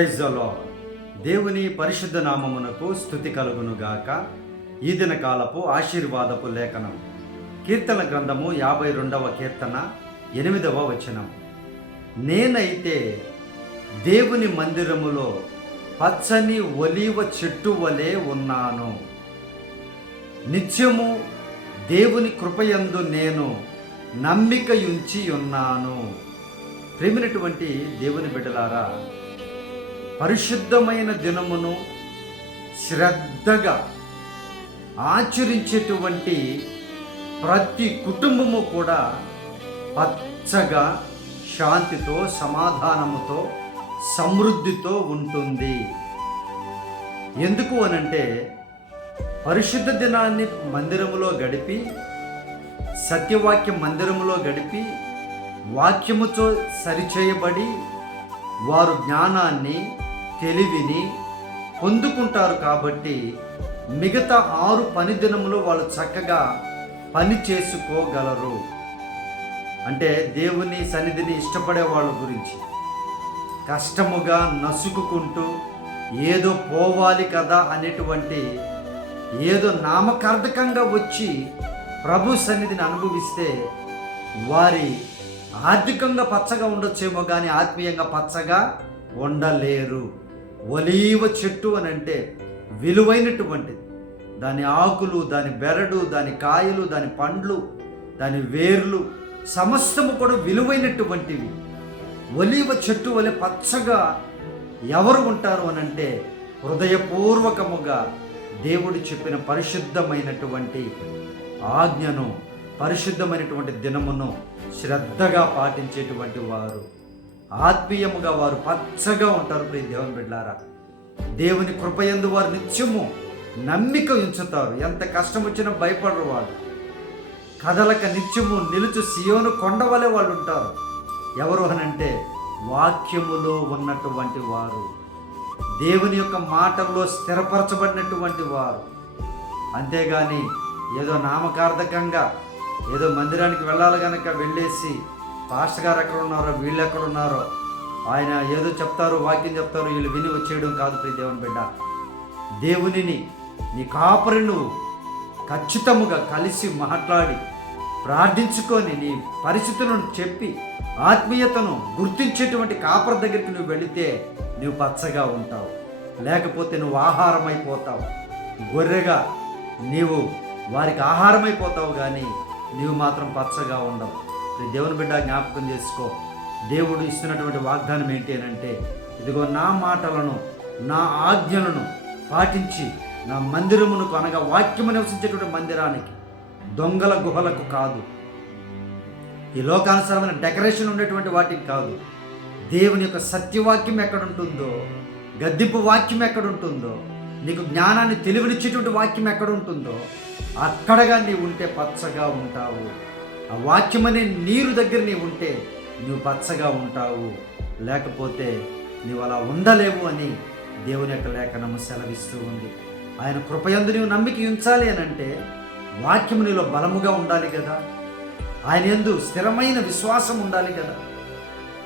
ప్రైజ్లో దేవుని పరిశుద్ధ నామమునకు స్థుతి కలుగును గాక ఈ దిన కాలపు ఆశీర్వాదపు లేఖనం. కీర్తన గ్రంథము యాభై రెండవ కీర్తన ఎనిమిదవ వచనం. నేనైతే దేవుని మందిరములో పచ్చని ఒలీవ చెట్టు వలె ఉన్నాను. నిత్యము దేవుని కృపయందు నేను నమ్మికయుంచి ఉన్నాను. ప్రేమినటువంటి దేవుని బిడ్డలారా పరిశుద్ధమైన దినమును శ్రద్ధగా ఆచరించేటువంటి ప్రతి కుటుంబము కూడా పచ్చగా శాంతితో సమాధానముతో సమృద్ధితో ఉంటుంది. ఎందుకు అనంటే పరిశుద్ధ దినాన్ని మందిరములో గడిపి సత్యవాక్య మందిరములో గడిపి వాక్యముతో సరిచేయబడి వారు జ్ఞానాన్ని తెలివిని పొందుకుంటారు కాబట్టి మిగతా ఆరు పని దినములు వాళ్ళు చక్కగా పని చేసుకోగలరు. అంటే దేవుని సన్నిధిని ఇష్టపడే వాళ్ళ గురించి. కష్టముగా నసుకుకుంటూ ఏదో పోవాలి కదా అనేటువంటి ఏదో నామకార్థకంగా వచ్చి ప్రభు సన్నిధిని అనుభవిస్తే వారి ఆర్థికంగా పచ్చగా ఉండొచ్చేమో కానీ ఆత్మీయంగా పచ్చగా ఉండలేరు. ఒలీవ చెట్టు అని అంటే విలువైనటువంటిది. దాని ఆకులు దాని బెరడు దాని కాయలు దాని పండ్లు దాని వేర్లు సమస్తము కూడా విలువైనటువంటివి. ఒలీవ చెట్టు వలె పచ్చగా ఎవరు ఉంటారు అని అంటే హృదయపూర్వకముగా దేవుడు చెప్పిన పరిశుద్ధమైనటువంటి ఆజ్ఞను పరిశుద్ధమైనటువంటి దినమును శ్రద్ధగా పాటించేటువంటి వారు ఆత్మీయముగా వారు పచ్చగా ఉంటారు ప్రియ దేవుని బిడ్డారా దేవుని కృపయందు వారు నిత్యము నమ్మిక ఉంచుతారు. ఎంత కష్టం వచ్చినా భయపడరు వాళ్ళు. కదలక నిత్యము నిలుచు సియోను కొండవలే వాళ్ళు ఉంటారు. ఎవరు అనంటే వాక్యములో ఉన్నటువంటి వారు. దేవుని యొక్క మాటల్లో స్థిరపరచబడినటువంటి వారు. అంతేగాని ఏదో నామకార్థకంగా ఏదో మందిరానికి వెళ్ళాలి కనుక వెళ్ళేసి పాస్టర్ గారు ఎక్కడ ఉన్నారో వీళ్ళు ఎక్కడ ఉన్నారో ఆయన ఏదో చెప్తారు వాక్యం చెప్తారు వీళ్ళు విని వచ్చేయడం కాదు ప్రతి దేవుని బిడ్డ. దేవునిని నీ కాపరి నువ్వు ఖచ్చితముగా కలిసి మాట్లాడి ప్రార్థించుకొని నీ పరిస్థితులను చెప్పి ఆత్మీయతను గుర్తించేటువంటి కాపర దగ్గరికి నువ్వు వెళితే నువ్వు పచ్చగా ఉంటావు. లేకపోతే నువ్వు ఆహారమైపోతావు. గొర్రెగా నీవు వారికి ఆహారమైపోతావు కానీ నీవు మాత్రం పచ్చగా ఉండవు. దేవుని బిడ్డ జ్ఞాపకం చేసుకో. దేవుడు ఇస్తున్నటువంటి వాగ్దానం ఏంటి అని అంటే ఇదిగో నా మాటలను నా ఆజ్ఞలను పాటించి నా మందిరమునకు అనగా వాక్యము నివసించేటువంటి మందిరానికి దొంగల గుహలకు కాదు. ఈ లోకానుసారమైన డెకరేషన్ ఉండేటువంటి వాటికి కాదు. దేవుని యొక్క సత్యవాక్యం ఎక్కడ ఉంటుందో గద్దింపు వాక్యం ఎక్కడ ఉంటుందో నీకు జ్ఞానాన్ని తెలివినిచ్చేటువంటి వాక్యం ఎక్కడ ఉంటుందో అక్కడగా నీవు ఉంటే పచ్చగా ఉంటావు. ఆ వాక్యమనే నీరు దగ్గర నీవు ఉంటే నువ్వు పచ్చగా ఉంటావు. లేకపోతే నీవు అలా ఉండలేవు అని దేవుని యొక్క లేఖనము సెలవిస్తూ ఉంది. ఆయన కృపయందు నీవు నమ్మిక ఉంచాలి అని అంటే వాక్యము నీలో బలముగా ఉండాలి కదా. ఆయన ఎందు స్థిరమైన విశ్వాసం ఉండాలి కదా.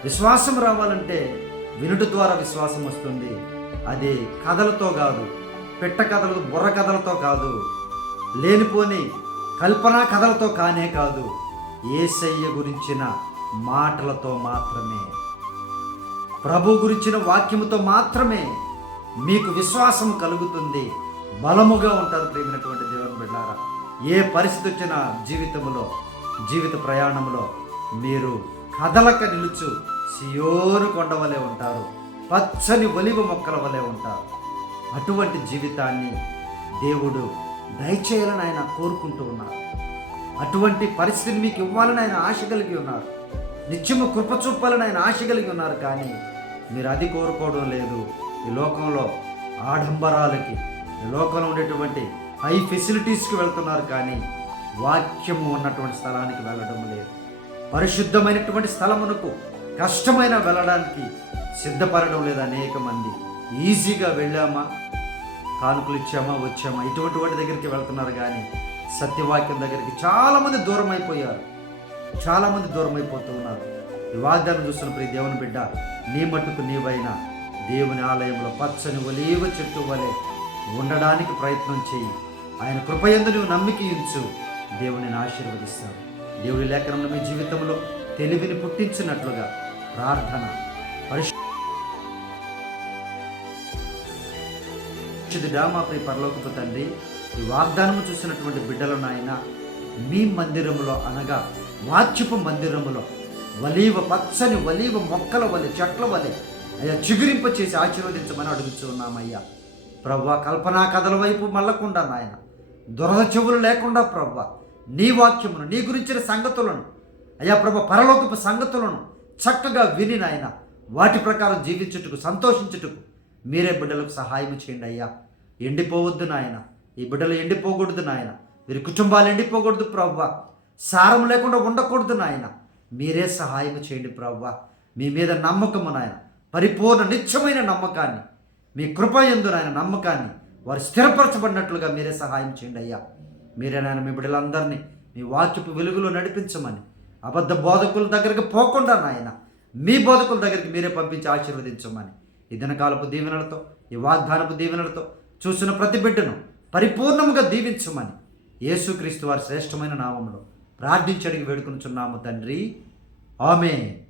విశ్వాసం రావాలంటే వినుట ద్వారా విశ్వాసం వస్తుంది. అది కథలతో కాదు పెట్ట కథలు బుర్ర కథలతో కాదు లేనిపోని కల్పనా కథలతో కానే కాదు. ఏసయ్య గురించిన మాటలతో మాత్రమే. ప్రభు గురించిన వాక్యముతో మాత్రమే మీకు విశ్వాసం కలుగుతుంది. బలముగా ఉంటారు ప్రేమినటువంటి దేవుని బిడ్డారా. ఏ పరిస్థితి వచ్చినా జీవితంలో జీవిత ప్రయాణంలో మీరు కదలక నిలుచు సియోరు కొండ వలె ఉంటారు. పచ్చని ఒలివ మొక్కల వలె ఉంటారు. అటువంటి జీవితాన్ని దేవుడు దయచేయాలని ఆయన కోరుకుంటూ ఉన్నారు. అటువంటి పరిస్థితిని మీకు ఇవ్వాలని ఆయన ఆశ కలిగి ఉన్నారు. నిత్యము కృప చూపాలని ఆయన ఆశ కలిగి ఉన్నారు కానీ మీరు అది కోరుకోవడం లేదు. ఈ లోకంలో ఆడంబరాలకి ఈ లోకంలో ఉండేటువంటి హై ఫెసిలిటీస్కి వెళ్తున్నారు కానీ వాక్యము ఉన్నటువంటి స్థలానికి వెళ్ళడం లేదు. పరిశుద్ధమైనటువంటి స్థలమునకు కష్టమైన వెళ్ళడానికి సిద్ధపడడం లేదు అనేక మంది. ఈజీగా వెళ్ళామా? కానుకలు ఇచ్చామా? వచ్చామా? ఇటువంటి వాటి దగ్గరికి వెళ్తున్నారు కానీ సత్యవాక్యం దగ్గరికి చాలామంది దూరం అయిపోయారు చాలామంది దూరం అయిపోతూ ఉన్నారు ఈ వాగ్దానం చూస్తున్న ప్రతి దేవుని బిడ్డ నీ మట్టుకు నీవైనా దేవుని ఆలయంలో పచ్చని ఒలీవ చెట్టు వలె ఉండడానికి ప్రయత్నం చేయి ఆయన కృపయందు నువ్వు నమ్మిక దేవుని దేవునిని ఆశీర్వదిస్తావు దేవుడి లేఖనంలో మీ జీవితంలో తెలివిని పుట్టించినట్లుగా ప్రార్థన. పరిశు పరిశుద్ధుడా మా ప్రియ పరలోకపు తండ్రి ఈ వాగ్దానము చూసినటువంటి బిడ్డలు నాయన మీ మందిరములో అనగా వాచ్యపు మందిరములో వలీవ పచ్చని వలీవ మొక్కల వలె చెట్ల వలె అయ్యా చిగురింప చేసి ఆశీర్వదించమని అడుగుతూ ఉన్నామయ్యా. ప్రవ్వా కల్పనా కథల వైపు మళ్ళకుండా నాయన. దురద చెవులు లేకుండా ప్రవ్వ నీ వాక్యమును నీ గురించిన సంగతులను అయ్యా ప్రభ పరలోకపు సంగతులను చక్కగా విని నాయన వాటి ప్రకారం జీవించుటకు సంతోషించుటకు మీరే బిడ్డలకు సహాయం చేయండి అయ్యా. ఎండిపోవద్దు నాయన. ఈ బిడ్డలు ఎండిపోకూడదు నాయన. వీరి కుటుంబాలు ఎండిపోకూడదు ప్రవ్వ. సారం లేకుండా ఉండకూడదు నాయన. మీరే సహాయం చేయండి ప్రవ్వ. మీ మీద నమ్మకము నాయన. పరిపూర్ణ నిత్యమైన నమ్మకాన్ని. మీ కృప ఎందు నాయన నమ్మకాన్ని. వారు స్థిరపరచబడినట్లుగా మీరే సహాయం చేయండి అయ్యా. మీరే నాయన మీ బిడ్డలందరినీ మీ వాక్యపు వెలుగులో నడిపించమని. అబద్ధ బోధకుల దగ్గరికి పోకుండా నాయన. మీ బోధకుల దగ్గరికి మీరే పంపించి ఆశీర్వదించమని. ఈ దినకాలపు దీవెనలతో ఈ వాగ్దానపు దీవెనలతో చూసిన ప్రతి బిడ్డను పరిపూర్ణముగా దీవించమని. యేసుక్రీస్తు వారి శ్రేష్టమైన నామంలో ప్రార్థించడికి వేడుకునిచున్నాము తండ్రి. ఆమె